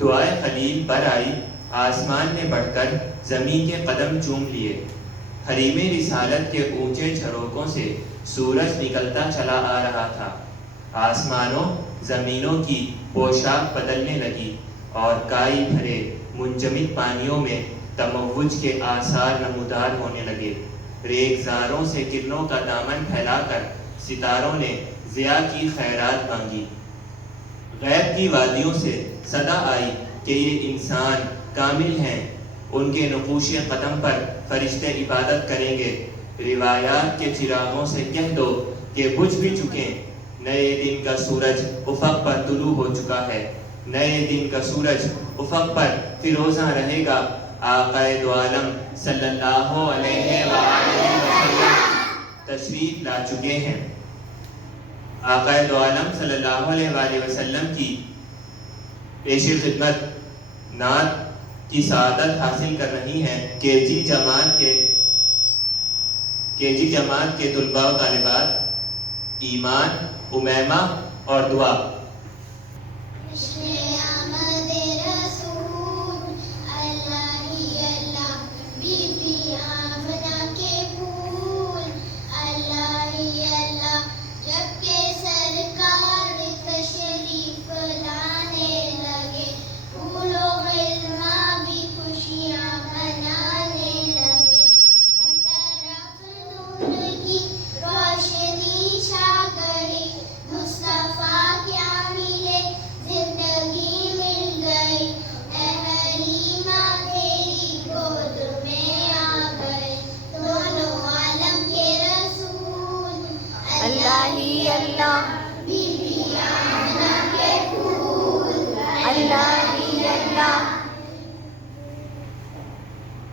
دعائے خلیل بر آئی، آسمان نے بڑھ کر زمین کے قدم چوم لیے۔ حریم رسالت کے اونچے جھروکوں سے سورج نکلتا چلا آ رہا تھا۔ آسمانوں زمینوں کی پوشاک بدلنے لگی اور کائی بھرے منجمد پانیوں میں تموج کے آثار نمودار ہونے لگے۔ ریگزاروں سے کرنوں کا دامن پھیلا کر ستاروں نے ضیاء کی خیرات مانگی۔ غیب کی وادیوں سے صدا آئی کہ یہ انسان کامل ہیں، ان کے نقوش قدم پر فرشتے عبادت کریں گے۔ روایات کے چراغوں سے کہہ دو کہ بجھ بھی چکے، نئے دن کا سورج افق پر طلوع ہو چکا ہے۔ نئے دن کا سورج افق پر فیروزاں رہے گا۔ آقائے دو عالم صلی اللہ علیہ وآلہ وسلم تشریف لا چکے ہیں۔ آقائے دو عالم صلی اللہ علیہ وآلہ وسلم کی پیش خدمت نعت کی سعادت حاصل کر رہی ہیں کے جی جماعت کے طلباء و طالبات ایمان، امیمہ اور دعا۔